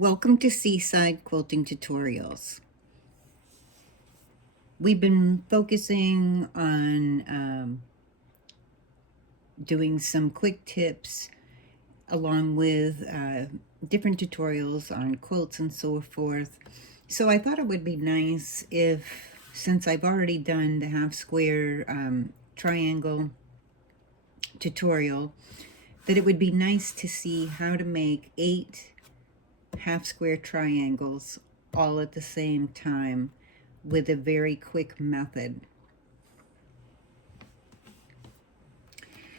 Welcome to Seaside Quilting Tutorials. We've been focusing on doing some quick tips along with different tutorials on quilts and so forth. So I thought it would be nice if, since I've already done the half square triangle tutorial, that it would be nice to see how to make 8 half square triangles all at the same time with a very quick method.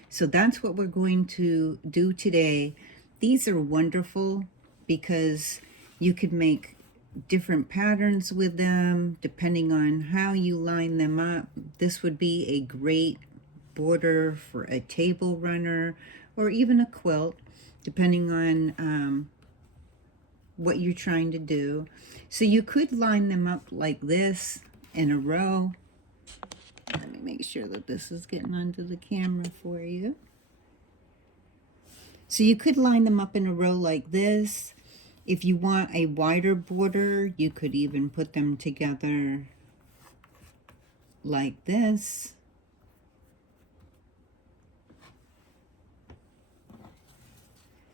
So that's what we're going to do today. These are wonderful because you could make different patterns with them depending on how you line them up. This would be a great border for a table runner or even a quilt, depending on what you're trying to do. So you could line them up like this in a row. Let me make sure that this is getting onto the camera for you. So you could line them up in a row like this. If you want a wider border, you could even put them together like this.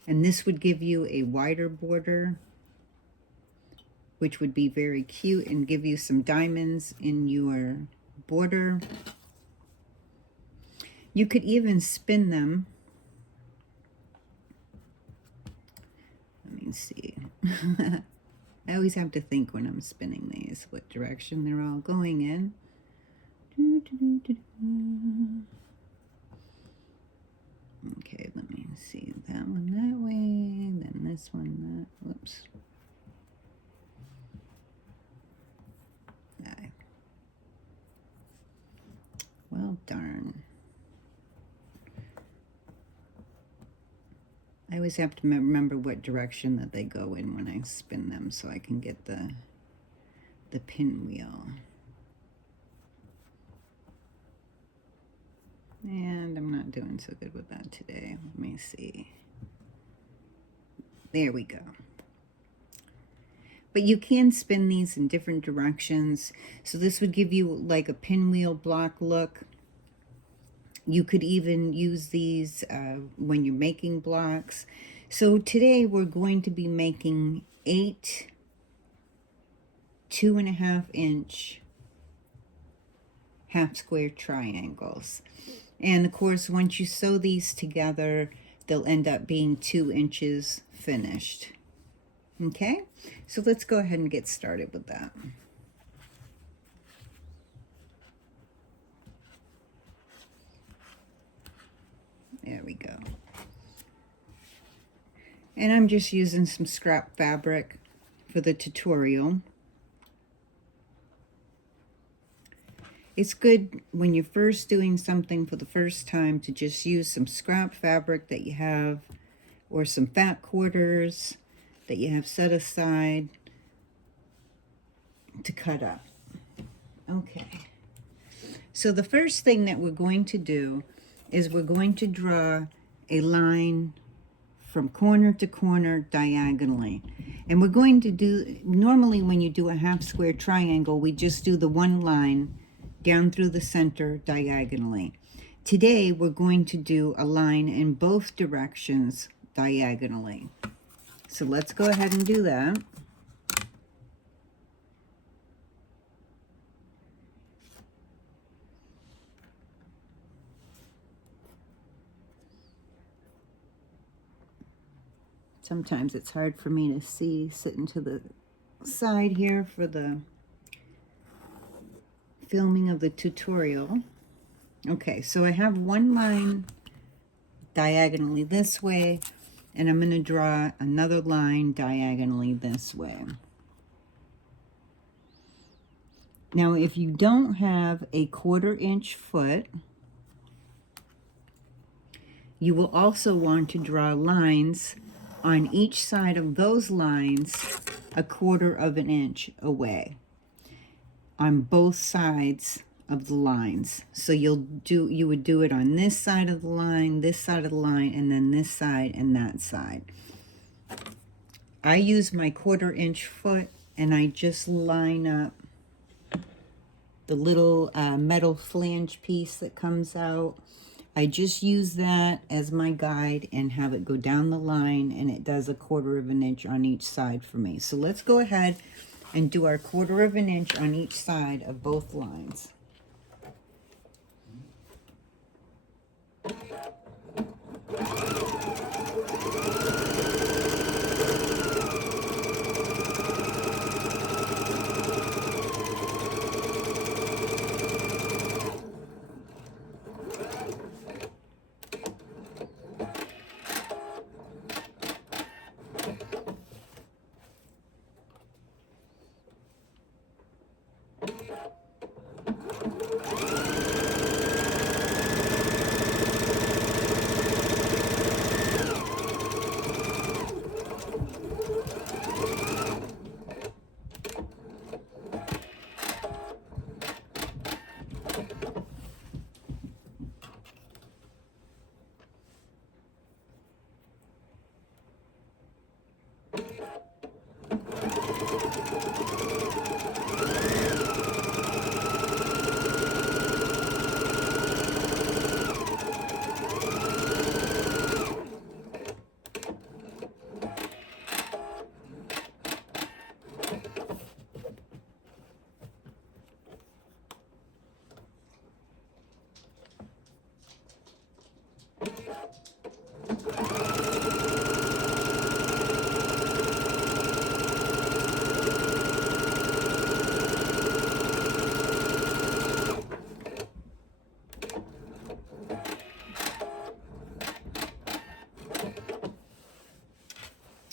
And this would give you a wider border, which would be very cute and give you some diamonds in your border. You could even spin them. Let me see. I always have to think when I'm spinning these what direction they're all going in. Okay, let me see. That one that way, then this one that, whoops. Well, darn. I always have to remember what direction that they go in when I spin them so I can get the pinwheel. And I'm not doing so good with that today. Let me see. There we go. But you can spin these in different directions. So this would give you like a pinwheel block look. You could even use these when you're making blocks. So today we're going to be making 8 2.5-inch half square triangles. And of course, once you sew these together, they'll end up being 2 inches finished. Okay, so let's go ahead and get started with that. There we go. And I'm just using some scrap fabric for the tutorial. It's good when you're first doing something for the first time to just use some scrap fabric that you have, or some fat quarters that you have set aside to cut up. Okay, so the first thing that we're going to do is we're going to draw a line from corner to corner diagonally. And we're going to do, normally when you do a half square triangle, we just do the one line down through the center diagonally. Today we're going to do a line in both directions diagonally. So let's go ahead and do that. Sometimes it's hard for me to see sitting to the side here for the filming of the tutorial. Okay, so I have one line diagonally this way, and I'm going to draw another line diagonally this way. Now, if you don't have a 1/4 inch foot, you will also want to draw lines on each side of those lines 1/4 inch away on both sides of the lines. So you would do it on this side of the line, this side of the line, and then this side and that side. I use my 1/4" foot, and I just line up the little metal flange piece that comes out. I just use that as my guide and have it go down the line, and it does a 1/4 inch on each side for me. So let's go ahead and do our 1/4 inch on each side of both lines.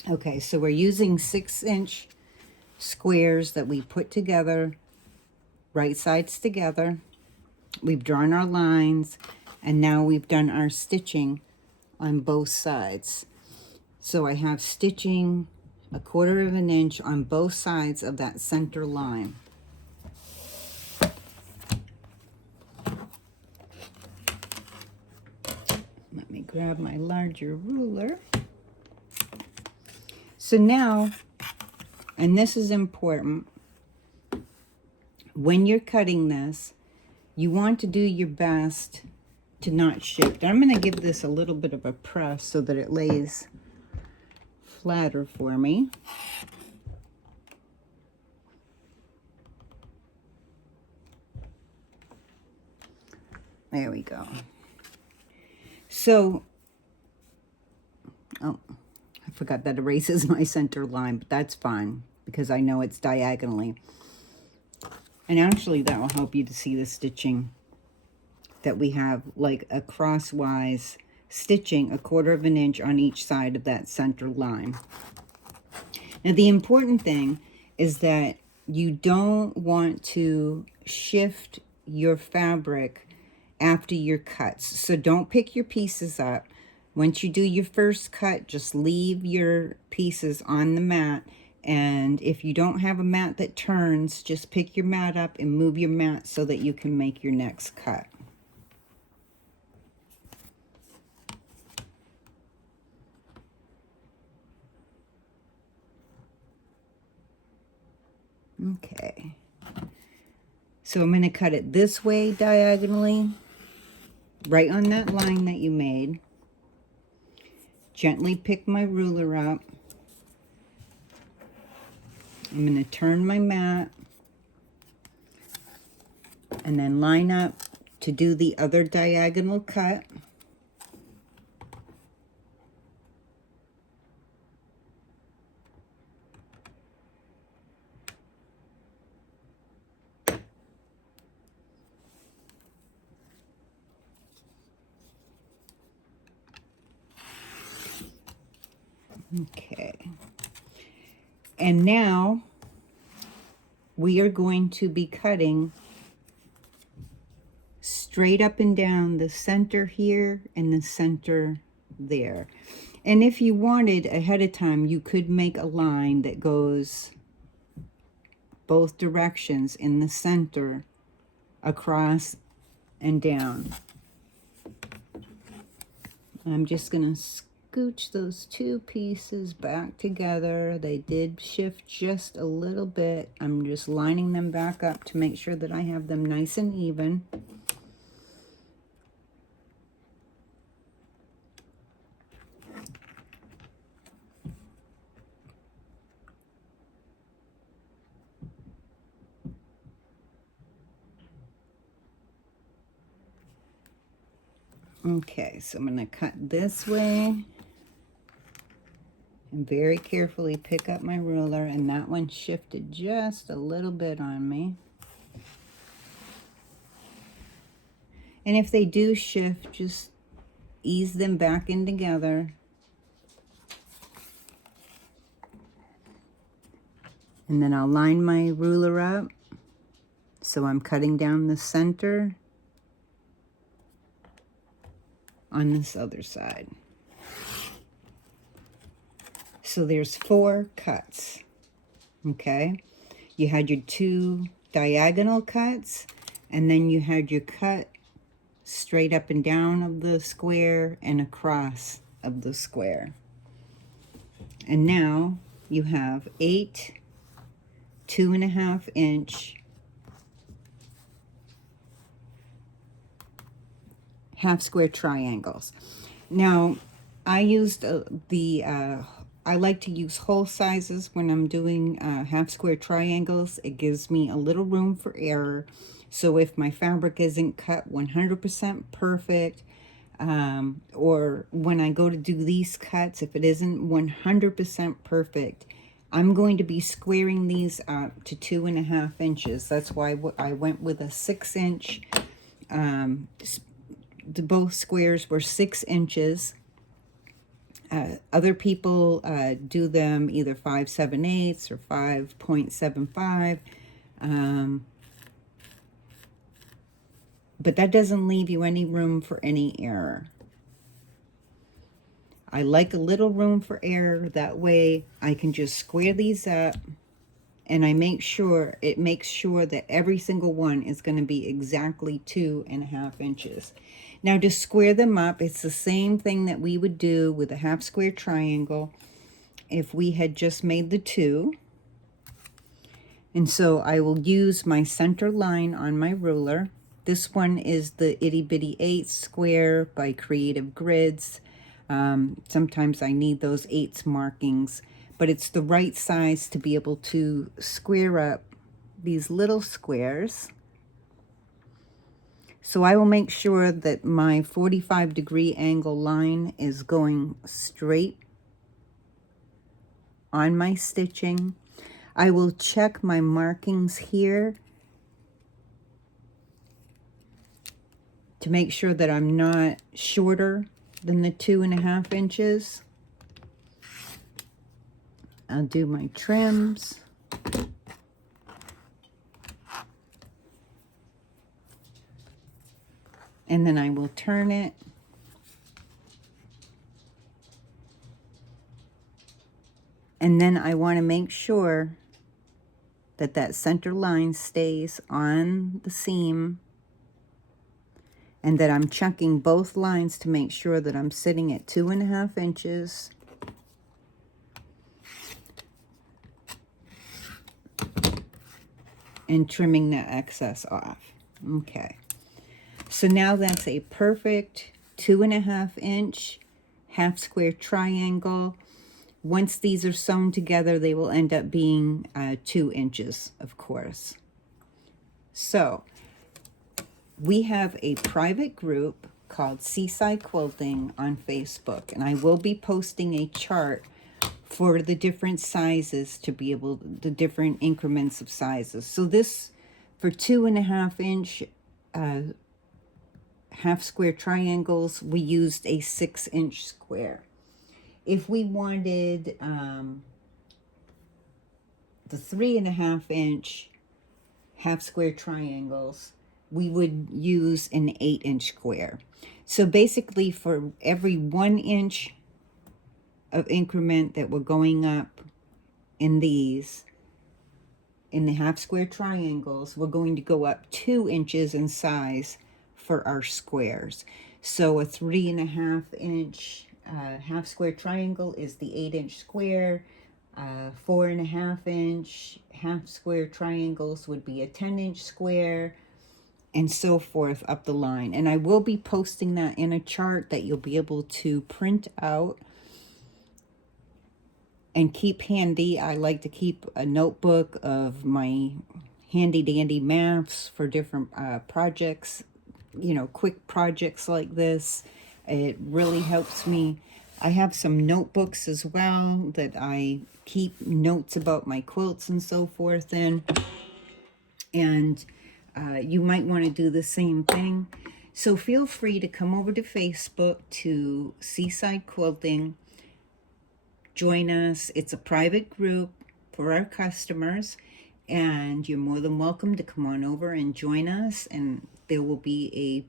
Okay, so we're using 6" squares that we put together, right sides together. We've drawn our lines, and now we've done our stitching on both sides. So I have stitching a 1/4 inch on both sides of that center line. Let me grab my larger ruler. So now, and this is important, when you're cutting this, you want to do your best to not shift. I'm going to give this a little bit of a press so that it lays flatter for me. There we go. So, oh, I forgot that erases my center line, but that's fine because I know it's diagonally. And actually that will help you to see the stitching that we have, like a crosswise stitching a 1/4 inch on each side of that center line. Now the important thing is that you don't want to shift your fabric after your cuts. So don't pick your pieces up. Once you do your first cut, just leave your pieces on the mat. And if you don't have a mat that turns, just pick your mat up and move your mat so that you can make your next cut. Okay. So I'm going to cut it this way diagonally, right on that line that you made. Gently pick my ruler up. I'm going to turn my mat and then line up to do the other diagonal cut. Okay. And now we are going to be cutting straight up and down the center here and the center there. And if you wanted ahead of time, you could make a line that goes both directions in the center, across and down. I'm just going to scooch those two pieces back together. They did shift just a little bit. I'm just lining them back up to make sure that I have them nice and even. Okay, so I'm going to cut this way and very carefully pick up my ruler, and that one shifted just a little bit on me. And if they do shift, just ease them back in together. And then I'll line my ruler up. So I'm cutting down the center on this other side. So there's 4 cuts, okay? You had your 2 diagonal cuts, and then you had your cut straight up and down of the square and across of the square. And now you have 8 2.5 inch half square triangles. Now, I used I like to use whole sizes when I'm doing half square triangles. It gives me a little room for error. So if my fabric isn't cut 100% perfect, or when I go to do these cuts, if it isn't 100% perfect, I'm going to be squaring these up to 2.5 inches. That's why I went with a 6 inch. Both squares were 6 inches. Other people do them either 5/7/8 or 5.75. But that doesn't leave you any room for any error. I like a little room for error. That way I can just square these up, and it makes sure that every single one is going to be exactly 2.5 inches. Now to square them up, it's the same thing that we would do with a half square triangle if we had just made the 2. And so I will use my center line on my ruler. This one is the Itty Bitty 8 square by Creative Grids. Sometimes I need those 8s markings, but it's the right size to be able to square up these little squares. So I will make sure that my 45-degree angle line is going straight on my stitching. I will check my markings here to make sure that I'm not shorter than the 2.5 inches. I'll do my trims. And then I will turn it. And then I want to make sure that that center line stays on the seam, and that I'm checking both lines to make sure that I'm sitting at 2.5 inches. And trimming that excess off. Okay. So now that's a perfect 2.5 inch half square triangle. Once these are sewn together, they will end up being 2 inches, of course. So we have a private group called Seaside Quilting on Facebook, and I will be posting a chart for the different sizes to be able, the different increments of sizes. So this, for 2.5 inch half square triangles, we used a 6 inch square. If we wanted the 3.5 inch half square triangles, we would use an 8 inch square. So basically for every 1 inch of increment that we're going up in these, in the half square triangles, we're going to go up 2 inches in size for our squares. So a 3.5 inch half square triangle is the 8-inch square. 4.5-inch half square triangles would be a 10-inch square, and so forth up the line. And I will be posting that in a chart that you'll be able to print out and keep handy. I like to keep a notebook of my handy dandy maths for different projects, quick projects like this. It really helps me. I have some notebooks as well that I keep notes about my quilts and so forth in. And you might want to do the same thing. So feel free to come over to Facebook to Seaside Quilting. Join us. It's a private group for our customers, and you're more than welcome to come on over and join us. And there will be a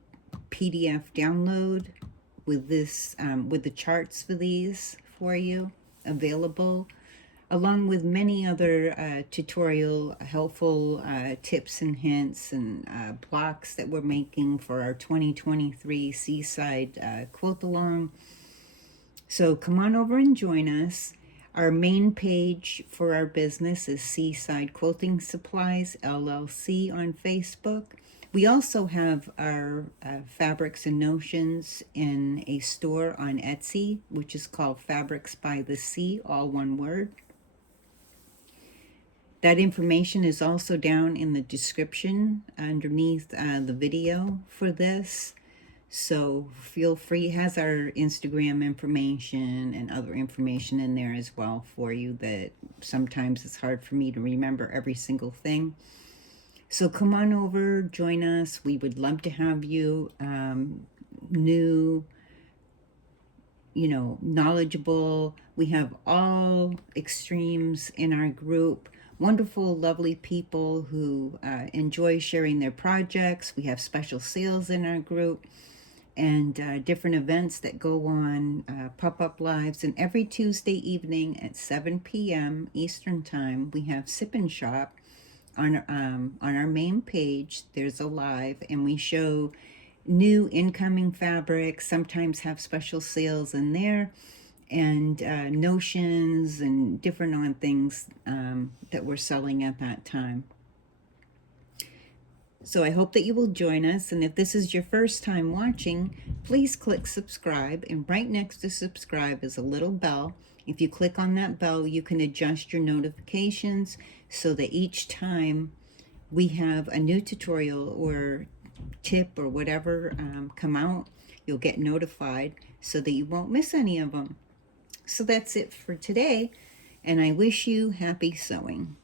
PDF download with this, with the charts for these for you available, along with many other tutorial helpful tips and hints and blocks that we're making for our 2023 Seaside Quilt Along. So come on over and join us. Our main page for our business is Seaside Quilting Supplies LLC on Facebook. We also have our Fabrics and Notions in a store on Etsy, which is called Fabrics by the Sea, all one word. That information is also down in the description underneath the video for this. So feel free. It has our Instagram information and other information in there as well for you, that sometimes it's hard for me to remember every single thing. So come on over, join us. We would love to have you. New, knowledgeable. We have all extremes in our group. Wonderful, lovely people who enjoy sharing their projects. We have special sales in our group, and different events that go on, pop-up lives. And every Tuesday evening at 7 p.m. Eastern Time, we have Sip and Shop on our main page. There's a live, and we show new incoming fabrics, sometimes have special sales in there, and notions and different on things that we're selling at that time. So I hope that you will join us, and if this is your first time watching, please click subscribe, and right next to subscribe is a little bell. If you click on that bell, you can adjust your notifications so that each time we have a new tutorial or tip or whatever come out, you'll get notified so that you won't miss any of them. So that's it for today, and I wish you happy sewing.